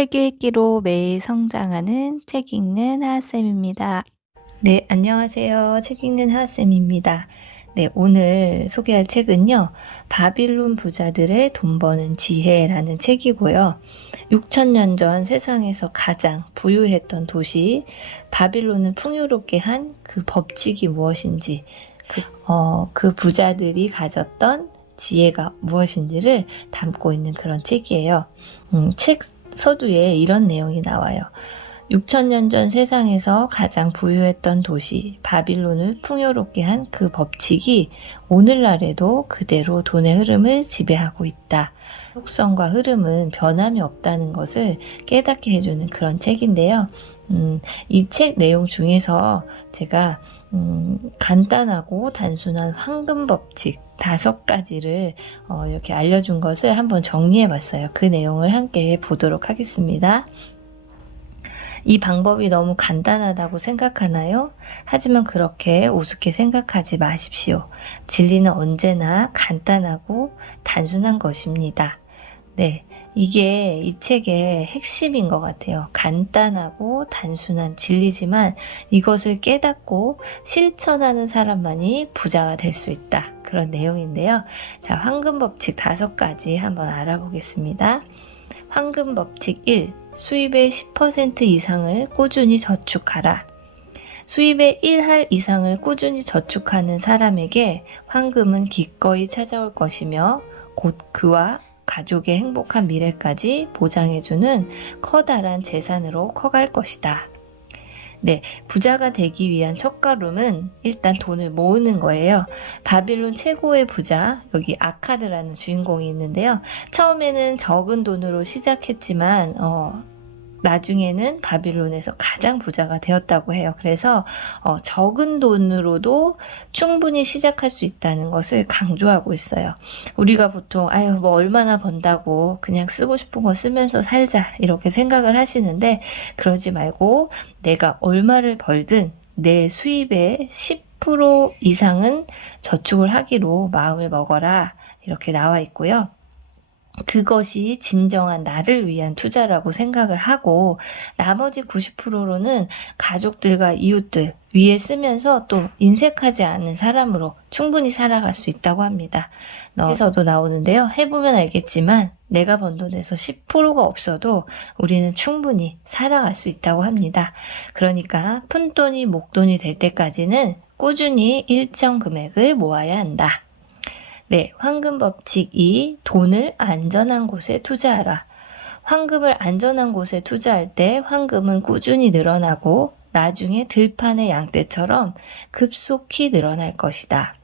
책 읽기로 매일 성장하는 책 읽는 하하쌤입니다. 네, 안녕하세요. 책 읽는 하하쌤입니다. 네, 오늘 소개할 책은요, 바빌론 부자들의 돈 버는 지혜라는 책이고요. 6,000년 전 세상에서 가장 부유했던 도시 바빌론을 풍요롭게 한 그 법칙이 무엇인지, 그 부자들이 가졌던 지혜가 무엇인지를 담고 있는 그런 책이에요. 책 서두에 이런 내용이 나와요. 6,000년 전 세상에서 가장 부유했던 도시 바빌론을 풍요롭게 한 그 법칙이 오늘날에도 그대로 돈의 흐름을 지배하고 있다. 속성과 흐름은 변함이 없다는 것을 깨닫게 해주는 그런 책인데요. 이 책 내용 중에서 제가 간단하고 단순한 황금 법칙 5가지를 이렇게 알려준 것을 한번 정리해 봤어요. 그 내용을 함께 보도록 하겠습니다. 이 방법이 너무 간단하다고 생각하나요? 하지만 그렇게 우습게 생각하지 마십시오. 진리는 언제나 간단하고 단순한 것입니다. 네, 이게 이 책의 핵심인 것 같아요. 간단하고 단순한 진리지만 이것을 깨닫고 실천하는 사람만이 부자가 될 수 있다. 그런 내용인데요. 자, 황금 법칙 5가지 한번 알아보겠습니다. 황금 법칙 1. 수입의 10% 이상을 꾸준히 저축하라. 수입의 1할 이상을 꾸준히 저축하는 사람에게 황금은 기꺼이 찾아올 것이며 곧 그와 가족의 행복한 미래까지 보장해주는 커다란 재산으로 커갈 것이다. 네, 부자가 되기 위한 첫걸음은 일단 돈을 모으는 거예요. 바빌론 최고의 부자, 여기 아카드라는 주인공이 있는데요. 처음에는 적은 돈으로 시작했지만 나중에는 바빌론에서 가장 부자가 되었다고 해요. 그래서 적은 돈으로도 충분히 시작할 수 있다는 것을 강조하고 있어요. 우리가 보통 뭐 얼마나 번다고 그냥 쓰고 싶은 거 쓰면서 살자 이렇게 생각을 하시는데 그러지 말고 내가 얼마를 벌든 내 수입의 10% 이상은 저축을 하기로 마음을 먹어라 이렇게 나와 있고요. 그것이 진정한 나를 위한 투자라고 생각을 하고 나머지 90%로는 가족들과 이웃들 위에 쓰면서 또 인색하지 않은 사람으로 충분히 살아갈 수 있다고 합니다. 여기서도 나오는데요. 해보면 알겠지만 내가 번 돈에서 10%가 없어도 우리는 충분히 살아갈 수 있다고 합니다. 그러니까 푼돈이 목돈이 될 때까지는 꾸준히 일정 금액을 모아야 한다. 네, 황금 법칙 2. 돈을 안전한 곳에 투자하라. 황금을 안전한 곳에 투자할 때 황금은 꾸준히 늘어나고 나중에 들판의 양떼처럼 급속히 늘어날 것이다.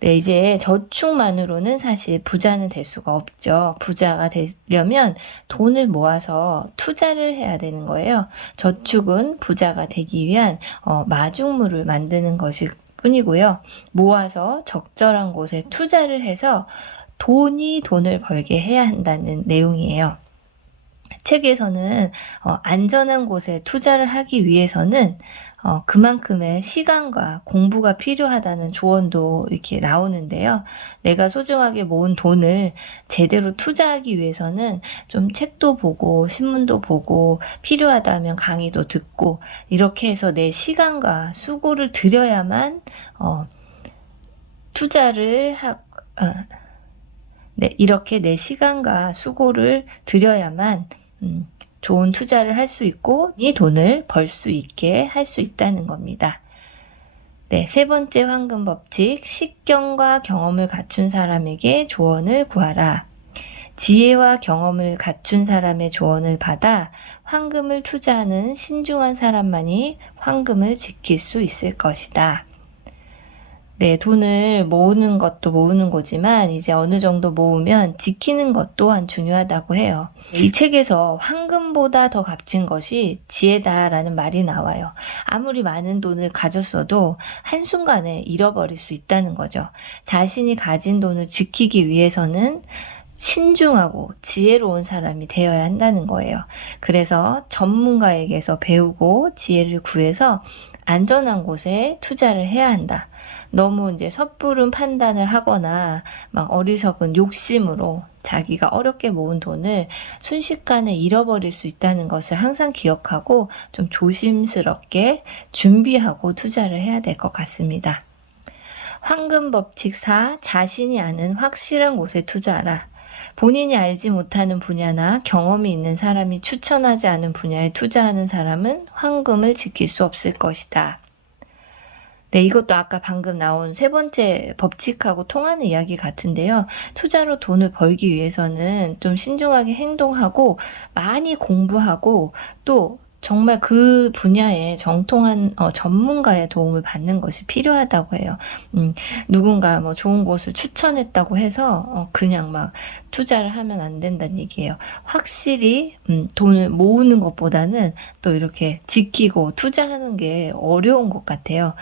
네, 이제 저축만으로는 사실 부자는 될 수가 없죠. 부자가 되려면 돈을 모아서 투자를 해야 되는 거예요. 저축은 부자가 되기 위한 마중물을 만드는 것이 뿐이고요. 모아서 적절한 곳에 투자를 해서 돈이 돈을 벌게 해야 한다는 내용이에요. 책에서는 안전한 곳에 투자를 하기 위해서는 그만큼의 시간과 공부가 필요하다는 조언도 이렇게 나오는데요. 내가 소중하게 모은 돈을 제대로 투자하기 위해서는 좀 책도 보고 신문도 보고 필요하다면 강의도 듣고 이렇게 해서 내 시간과 수고를 들여야만 투자를 이렇게 내 시간과 수고를 들여야만 좋은 투자를 할 수 있고 이 돈을 벌 수 있게 할 수 있다는 겁니다. 네, 3번째 황금 법칙, 식견과 경험을 갖춘 사람에게 조언을 구하라. 지혜와 경험을 갖춘 사람의 조언을 받아 황금을 투자하는 신중한 사람만이 황금을 지킬 수 있을 것이다. 네, 돈을 모으는 것도 모으는 거지만 이제 어느 정도 모으면 지키는 것 또한 중요하다고 해요. 이 책에서 황금보다 더 값진 것이 지혜다라는 말이 나와요. 아무리 많은 돈을 가졌어도 한순간에 잃어버릴 수 있다는 거죠. 자신이 가진 돈을 지키기 위해서는 신중하고 지혜로운 사람이 되어야 한다는 거예요. 그래서 전문가에게서 배우고 지혜를 구해서 안전한 곳에 투자를 해야 한다. 너무 이제 섣부른 판단을 하거나 막 어리석은 욕심으로 자기가 어렵게 모은 돈을 순식간에 잃어버릴 수 있다는 것을 항상 기억하고 좀 조심스럽게 준비하고 투자를 해야 될 것 같습니다. 황금 법칙 4. 자신이 아는 확실한 곳에 투자하라. 본인이 알지 못하는 분야나 경험이 있는 사람이 추천하지 않은 분야에 투자하는 사람은 황금을 지킬 수 없을 것이다. 네, 이것도 아까 방금 나온 세 번째 법칙하고 통하는 이야기 같은데요. 투자로 돈을 벌기 위해서는 좀 신중하게 행동하고 많이 공부하고 또 정말 그 분야에 정통한 전문가의 도움을 받는 것이 필요하다고 해요. 누군가 뭐 좋은 곳을 추천했다고 해서 그냥 막 투자를 하면 안 된다는 얘기예요. 확실히 돈을 모으는 것보다는 또 이렇게 지키고 투자하는 게 어려운 것 같아요.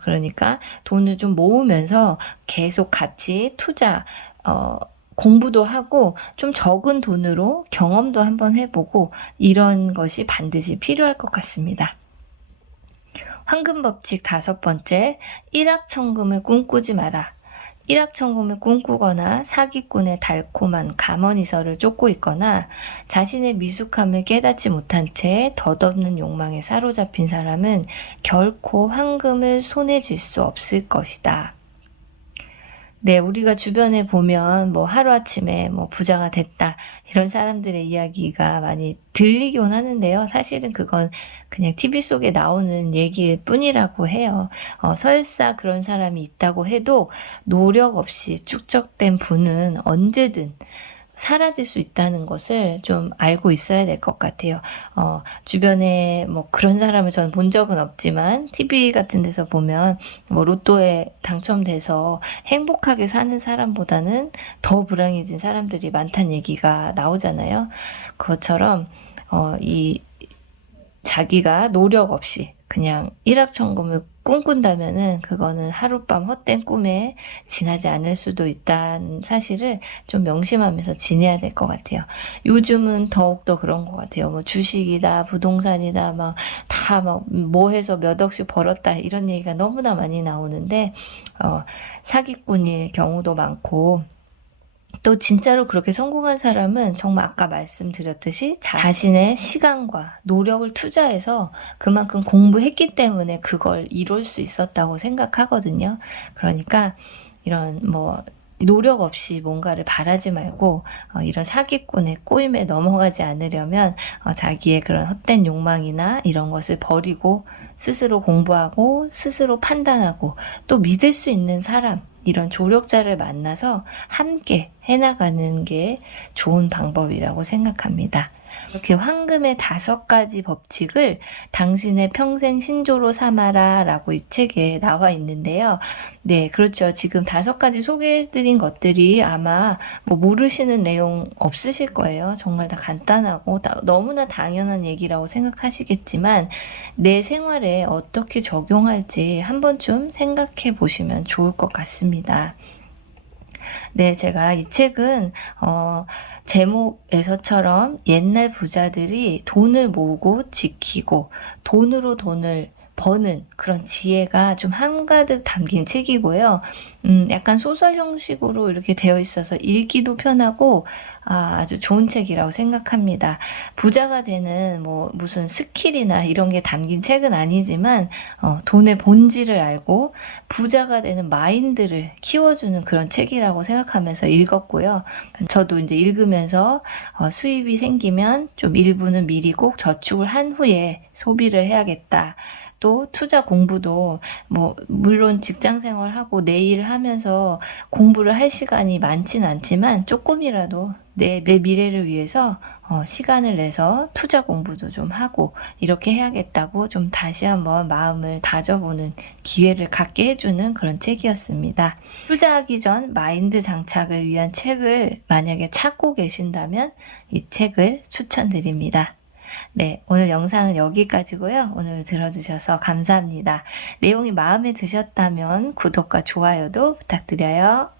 그러니까 돈을 좀 모으면서 계속 같이 투자, 공부도 하고 좀 적은 돈으로 경험도 한번 해보고 이런 것이 반드시 필요할 것 같습니다. 황금법칙 5번째, 일확천금을 꿈꾸지 마라. 일확천금을 꿈꾸거나 사기꾼의 달콤한 가머니설을 쫓고 있거나 자신의 미숙함을 깨닫지 못한 채 덧없는 욕망에 사로잡힌 사람은 결코 황금을 손에 쥘 수 없을 것이다. 네, 우리가 주변에 보면 뭐 하루아침에 뭐 부자가 됐다 이런 사람들의 이야기가 많이 들리곤 하는데요. 사실은 그건 그냥 TV 속에 나오는 얘기일 뿐이라고 해요. 설사 그런 사람이 있다고 해도 노력 없이 축적된 부는 언제든 사라질 수 있다는 것을 좀 알고 있어야 될 것 같아요. 주변에 뭐 그런 사람을 저는 본 적은 없지만 TV 같은 데서 보면 뭐 로또에 당첨돼서 행복하게 사는 사람보다는 더 불행해진 사람들이 많다는 얘기가 나오잖아요. 그것처럼 이 자기가 노력 없이 그냥 일확천금을 꿈꾼다면은 그거는 하룻밤 헛된 꿈에 지나지 않을 수도 있다는 사실을 좀 명심하면서 지내야 될 것 같아요. 요즘은 더욱더 그런 것 같아요. 뭐 주식이다, 부동산이다, 막 다 막 뭐 해서 몇 억씩 벌었다 이런 얘기가 너무나 많이 나오는데 사기꾼일 경우도 많고 또 진짜로 그렇게 성공한 사람은 정말 아까 말씀드렸듯이 자신의 시간과 노력을 투자해서 그만큼 공부했기 때문에 그걸 이룰 수 있었다고 생각하거든요. 그러니까 이런 뭐 노력 없이 뭔가를 바라지 말고 이런 사기꾼의 꼬임에 넘어가지 않으려면 자기의 그런 헛된 욕망이나 이런 것을 버리고 스스로 공부하고 스스로 판단하고 또 믿을 수 있는 사람 이런 조력자를 만나서 함께 해나가는 게 좋은 방법이라고 생각합니다. 이렇게 황금의 5가지 법칙을 당신의 평생 신조로 삼아라 라고 이 책에 나와 있는데요. 네, 그렇죠. 지금 5가지 소개해드린 것들이 아마 뭐 모르시는 내용 없으실 거예요. 정말 다 간단하고 너무나 당연한 얘기라고 생각하시겠지만 내 생활에 어떻게 적용할지 한 번쯤 생각해 보시면 좋을 것 같습니다. 네, 제가 이 책은 제목에서처럼 옛날 부자들이 돈을 모으고 지키고 돈으로 돈을 버는 그런 지혜가 좀 한가득 담긴 책이고요. 약간 소설 형식으로 이렇게 되어 있어서 읽기도 편하고 아주 좋은 책이라고 생각합니다. 부자가 되는 뭐 무슨 스킬이나 이런 게 담긴 책은 아니지만 돈의 본질을 알고 부자가 되는 마인드를 키워주는 그런 책이라고 생각하면서 읽었고요. 저도 이제 읽으면서 수입이 생기면 좀 일부는 미리 꼭 저축을 한 후에 소비를 해야겠다. 또 투자 공부도 뭐 물론 직장 생활하고 내 일을 하면서 공부를 할 시간이 많진 않지만 조금이라도 내 미래를 위해서 시간을 내서 투자 공부도 좀 하고 이렇게 해야겠다고 좀 다시 한번 마음을 다져보는 기회를 갖게 해주는 그런 책이었습니다. 투자하기 전 마인드 장착을 위한 책을 만약에 찾고 계신다면 이 책을 추천드립니다. 네, 오늘 영상은 여기까지고요. 오늘 들어주셔서 감사합니다. 내용이 마음에 드셨다면 구독과 좋아요도 부탁드려요.